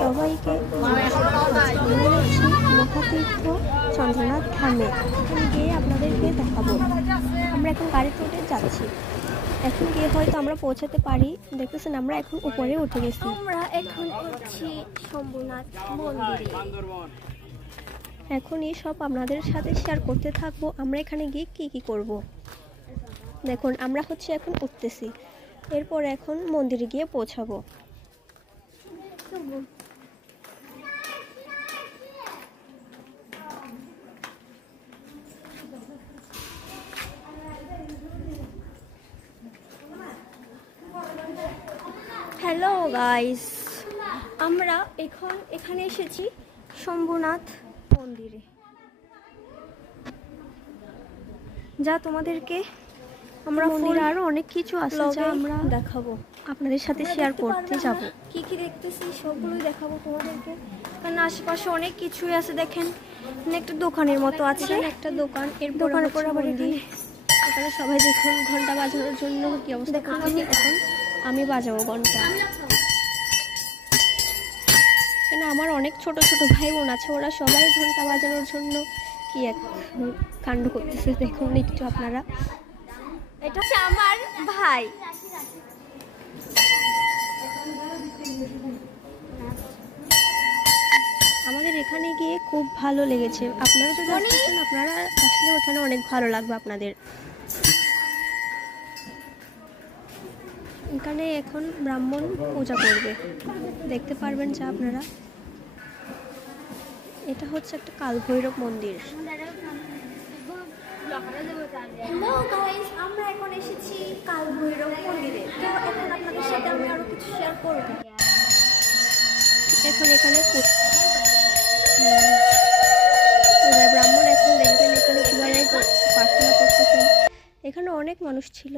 সবাইকে মহাতীর্থ চন্দ্রনাথ ধামে এখানে গিয়ে আপনাদেরকে দেখাবো। আমরা এখন গাড়িতে উঠে যাচ্ছি, এখন গিয়ে হয়তো আমরা পৌঁছাতে পারি। দেখতেছেন আমরা এখন উপরে উঠে গেছি। আমরা এখন উঠছি শম্ভুনাথ মন্দিরে। এখন এই সব আপনাদের সাথে শেয়ার করতে থাকবো আমরা এখানে গিয়ে কি করব। দেখুন আমরা হচ্ছে এখন উঠতেছি, এরপর এখন মন্দিরে গিয়ে পৌঁছাবো। হ্যালো গাইস, আমরা এখন এখানে এসেছি শম্ভুনাথ মন্দিরে, যা তোমাদেরকে আমরা মন্দিরে আরো অনেক কিছু আছে যা আমরা দেখাবো, আপনাদের সাথে শেয়ার করতে যাব। কি কি দেখতেছি সবগুলোই দেখাবো তোমাদেরকে, কারণ আশেপাশে অনেক কিছুই আছে। দেখেন একটা দোকানের মতো আছে, একটা দোকান, এর দোকানের পর আবার এখানে সবাই দেখুন ঘন্টা বাজানোর জন্য কি অবস্থা করতেছে। এখন আমি বাজাবো ঘন্টা। এখানে আমার অনেক ছোট ছোট ভাই বোন আছে, ওরা সবাই ঘন্টা বাজানোর জন্য কি এক কাণ্ড করতেছে। দেখুন একটু আপনারা, এটা হচ্ছে আমার ভাই। আমাদের এখানে গিয়ে খুব ভালো লেগেছে, আপনারা যদি আসছেন আপনারা আসলে ওখানে অনেক ভালো লাগবে আপনাদের। এখানে এখন ব্রাহ্মণ পূজা করবে, দেখতে পারবেন যা আপনারা। এটা হচ্ছে একটা কালভৈরব মন্দির। হ্যালো গাইস, আমরা এখন এসেছি কালভৈরব মন্দিরে। তো এখন আপনাদের সাথে আমি আরো কিছু শেয়ার করব। এখন এখানে ব্রাহ্মণ এখন দেখবেন এখানে কিভাবে প্রার্থনা করতেছেন। এখানে অনেক মানুষ ছিল।